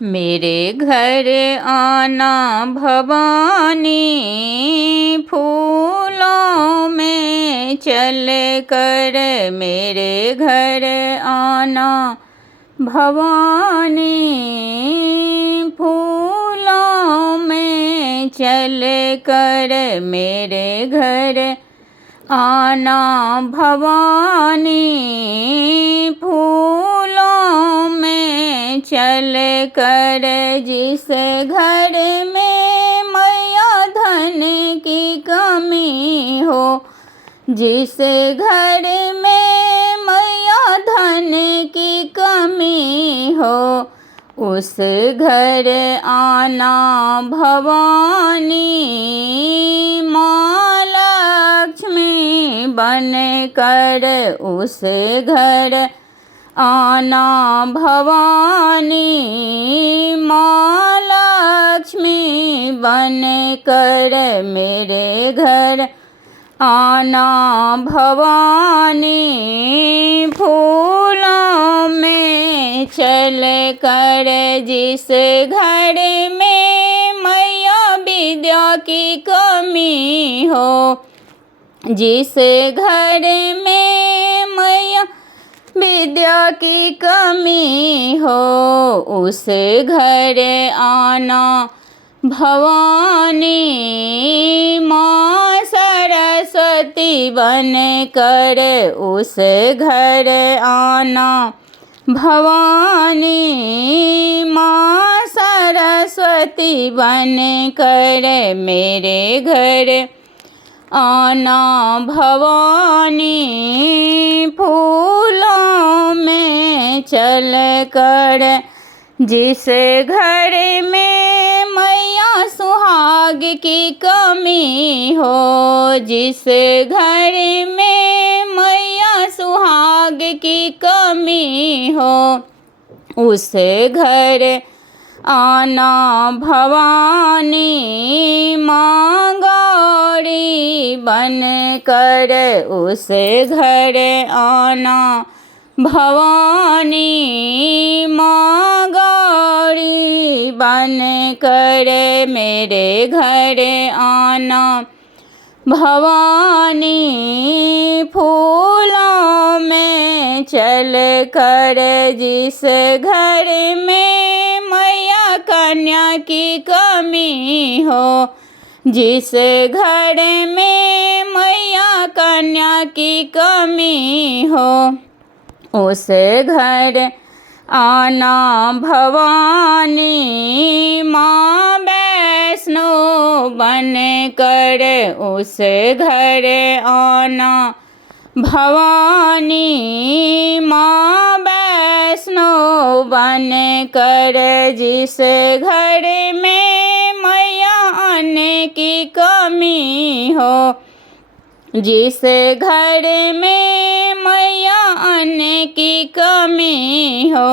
मेरे घर आना भवानी, फूलों में चल कर मेरे घर आना भवानी, फूलों में चल कर मेरे घर आना भवानी, फूलों में चल कर जिस घर में मैया धन की कमी हो, जिस घर में मैया धन की कमी हो, उस घर आना भवानी, माँ लक्ष्मी बन कर उस घर आना भवानी, माँ लक्ष्मी बन कर मेरे घर आना भवानी, फूलों में चल कर जिस घर में मैया विद्या की कमी हो, जिस घर में मैया विद्या की कमी हो, उस घर आना भवानी, माँ सरस्वती बन कर उस घर आना भवानी, माँ सरस्वती बन कर मेरे घर आना भवानी, फूलों में चल कर जिस घर में मैया सुहाग की कमी हो, जिस घर में मैया सुहाग की कमी हो, उस घर आना भवानी, माँ गौरी बन कर उस घर आना भवानी, माँ गौरी बन कर मेरे घर आना भवानी, फूलों में चल कर जिस घर में मैया कन्या की कमी हो, जिस घर में मैया कन्या की कमी हो, उस घर आना भवानी, माँ वैष्णो बन कर उस घर आना भवानी, माँ वैष्णो बन कर जिस घर में मैया अन्न की कमी हो, जिस घर में मैया अन्न की कमी हो,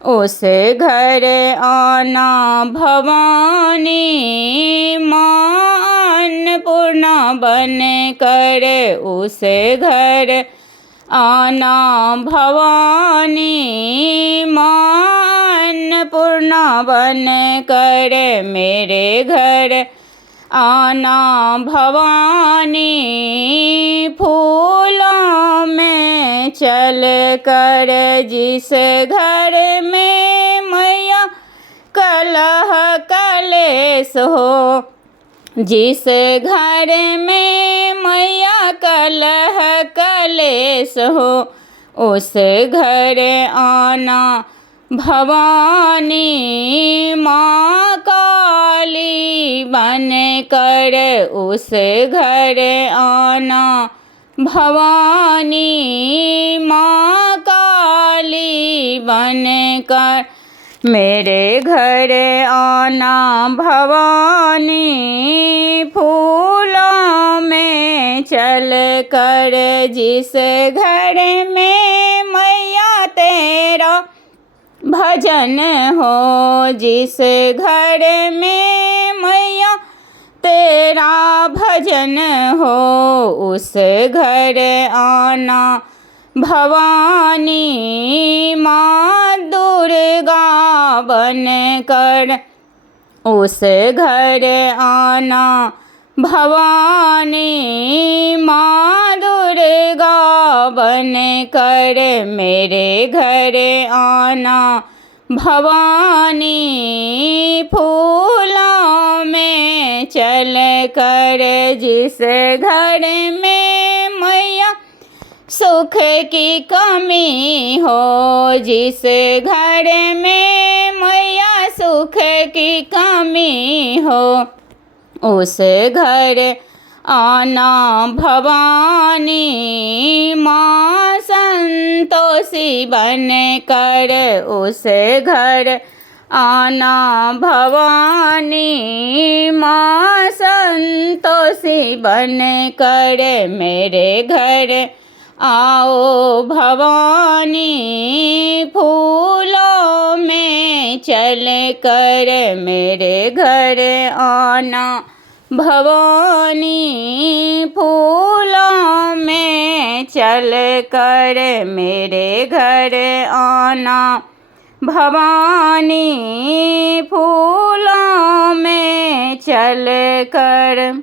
उस घर आना भवानी, माँ अन्नपूर्णा बन कर उस घर आना भवानी, माँ अन्नपूर्णा बन कर मेरे घर आना भवानी, फूलों में चल कर जिस घर में मैया कलह कलेश हो, जिस घर में मैया कलह कलेश हो, उस घर आना भवानी, माँ काली बन कर उस घर आना भवानी, माँ काली बन कर मेरे घर आना भवानी, फूलों में चल कर जिस घर में मैया तेरा भजन हो, जिस घर में मैया तेरा भजन हो, उस घर आना भवानी माँ दुर्गा बन कर उस घर आना। भवानी माँ दुर्गा बन कर मेरे घर आना। भवानी फूलों में चल कर जिस घर में मैया सुख की कमी हो, जिस घर में मैया सुख की कमी हो, उस घर आना। भवानी माँ संतोषी बन कर उस घर आना। भवानी माँ संतोषी बन कर मेरे घर आओ। भवानी फूलों में चल कर मेरे घर आना। भवानी फूलों में चल कर मेरे घर आना। भवानी फूलों में चल कर